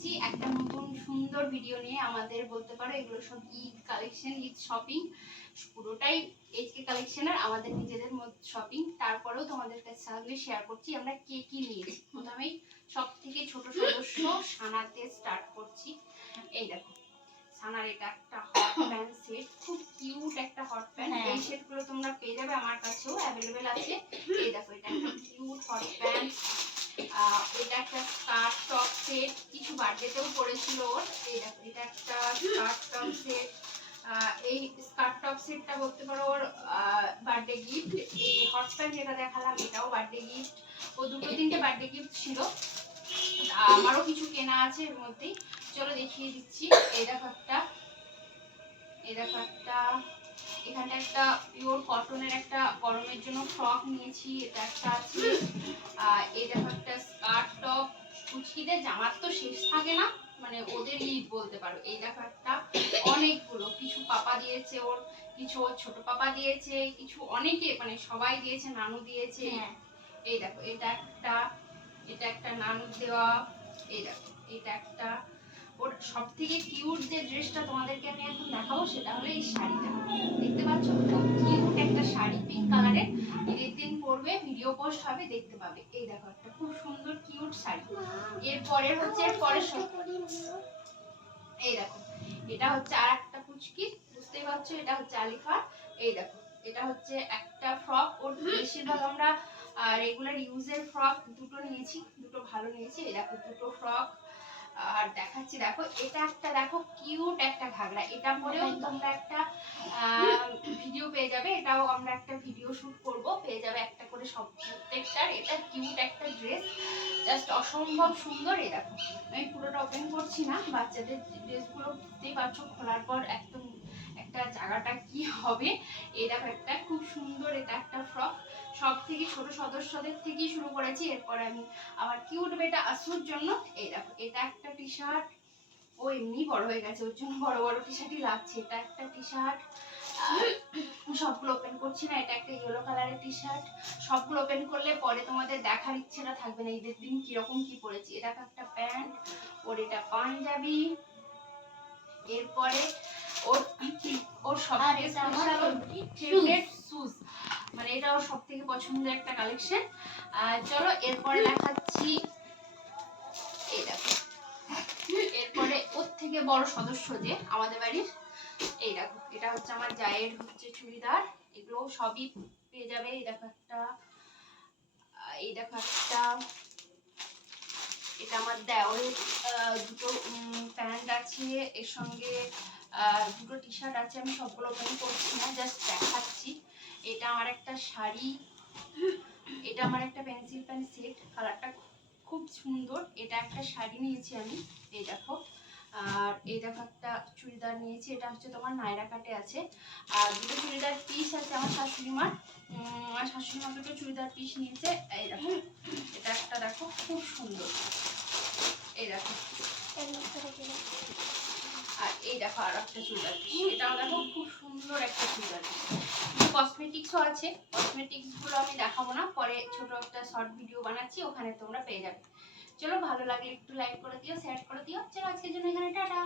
এসেছি একটা নতুন সুন্দর ভিডিও নিয়ে। আমাদের বলতে পারো এগুলো সব ঈদ কালেকশন, ঈদ শপিং, পুরোটাই এইচকে কালেকশনের আমাদের নিজেদের মধ্যে শপিং। তারপরেও তোমাদের কাছে সাথে শেয়ার করছি আমরা কে কি নিয়েছি। প্রথমেই সব থেকে ছোট সদস্য সানাতে স্টার্ট করছি। এই দেখো সানার এটা একটা হট প্যান্ট সেট, খুব কিউট একটা হট প্যান্ট। এই সেটগুলো তোমরা পেয়ে যাবে, আমার কাছেও অ্যাভেলেবেল আছে। এই দেখো এটা একটা কিউট হট প্যান্ট। এটা একটা স্কার্ট টপ সেট, কিছু বার্থডেতেও পড়েছিল ওর। এই দেখো এটা একটা স্কার্ট টপ সেট। এই স্কার্ট টপ সেটটা বলতে পারো ওর বার্থডে গিফট। এই হট প্যান্ট যেটা দেখালাম এটাও বার্থডে গিফট। ও দুটো তিনটে বার্থডে গিফট ছিল, আমারও কিছু কেনা আছে এর মধ্যেই। চলো দেখিয়ে দিচ্ছি। এই দেখো একটা, এই দেখো একটা, এখানে একটা পিওর কটনের একটা গরমের জন্য ফ্রক নিয়েছি, এটা একটা আছে। এই দেখো একটা স্কার্ট টপ। কুচিদের জামার তো শেষ থাকে না, মানে ওদের ঈদ বলতে পারো। এই দেখো একটা, অনেকগুলো, কিছু পাপা দিয়েছে ওর, কিছু ওর ছোট পাপা দিয়েছে, কিছু অনেকে মানে সবাই দিয়েছে, নানু দিয়েছে। এই দেখো এটা একটা, এটা একটা নানু দেওয়া। এই দেখো এটা একটা। ওর সব থেকে কিউট যে ড্রেসটা তোমাদেরকে আমি এখন দেখাবো সেটা হলো এই শাড়িটা। দেখতে পাচ্ছ খুব কিউট একটা শাড়ি, পিঙ্ক কালারের। ঈদের দিন পরবে, ভিডিও পোস্ট হবে, দেখতে পাবে। এই দেখো একটা খুব সুন্দর কিউট শাড়ি। এরপরে হচ্ছে এই দেখো এটা হচ্ছে আর একটা পুচকি, বুঝতেই পারছো এটা হচ্ছে আলিফা। এই দেখো এটা হচ্ছে একটা ফ্রক। ওর বেশিরভাগ আমরা রেগুলার ইউজের ফ্রক দুটো নিয়েছি, দুটো ভালো নিয়েছি। এই দেখো দুটো ফ্রক। আর দেখাচ্ছি দেখো এটা একটা, দেখো কিউট একটা ঘাগরা। এটা পরেও তোমরা একটা ভিডিও পেয়ে যাবে, এটাও আমরা একটা ভিডিও শুট করব, পেয়ে যাবে একটা করে সব প্রত্যেকটার। এটা কিউট একটা ড্রেস, জাস্ট অসম্ভব সুন্দর। এই দেখো আমি পুরোটা ওপেন করছি না, বাচ্চাদের ড্রেসগুলো বুঝতেই পারছো খোলার পর একদম একটা জায়গাটা কি হবে। এই দেখো একটা খুব সুন্দর, এটা একটা ফ্রক। সব থেকে ছোট সদস্যদের থেকেই শুরু করেছি, এরপরে আমি আমার কিউট বেটা আসুর জন্য। এই দেখো এটা একটা টি শার্ট, ও এমনি বড় হয়ে গেছে ওর জন্য বড় বড় টি শার্টই লাগছে। এটা একটা টি শার্ট, সবগুলো ওপেন করছি না। এটা একটা ইয়েলো কালারের টি শার্ট, সবগুলো ওপেন করলে পরে তোমাদের দেখার ইচ্ছেটা থাকবে না ঈদের দিন কিরকম কি পরেছি। এটা একটা প্যান্ট, ওর এটা পাঞ্জাবি। এরপরে ওর ওর সব ফেভারিট শুজ, মানে এটা ওর সব থেকে পছন্দের একটা কালেকশন। চলো এরপরে দেখাচ্ছি। এই দেখো এরপরে ওর থেকে বড় সদস্য যে আমাদের বাড়ির, এই দেখো এটা হচ্ছে আমার জায়ের হচ্ছে চুড়িদার। এগুলো সবই পেয়ে যাবে। এই দেখো একটা, এই দেখো একটা, এটা আমার দেওরের দুটো প্যান্ট আছে, এর সঙ্গে দুটো টি শার্ট আছে। আমি সবগুলো ওপেন করছি না, জাস্ট দেখাচ্ছি। এটা আমার একটা শাড়ি, এটা আমার একটা পেন্সিল প্যান্ট সেট, কালারটা খুব সুন্দর। এটা একটা শাড়ি নিয়েছি আমি, এই দেখো। আর এই দেখো একটা চুড়িদার নিয়েছি, এটা হচ্ছে তোমার নায়রা কাটে আছে। আর দুটো চুড়িদার পিস আছে আমার শাশুড়ি মার, আমার শাশুড়ি মা দুটো চুড়িদার পিস নিয়েছে। এই দেখো এটা একটা, দেখো খুব সুন্দর। এই দেখো আর এই দেখো আর একটা চুড়িদার পিস, এটাও দেখো খুব সুন্দর একটা চুড়িদার পিস। কসমেটিক্সও আছে, কসমেটিক্সগুলো আমি দেখাবো না, পরে ছোট একটা শর্ট ভিডিও বানাচ্ছি, ওখানে তোমরা পেয়ে যাবে। চলো ভালো লাগলে একটু লাইক করে দিও, শেয়ার করে দিও। চলো আজকের জন্য এখানে টাটা।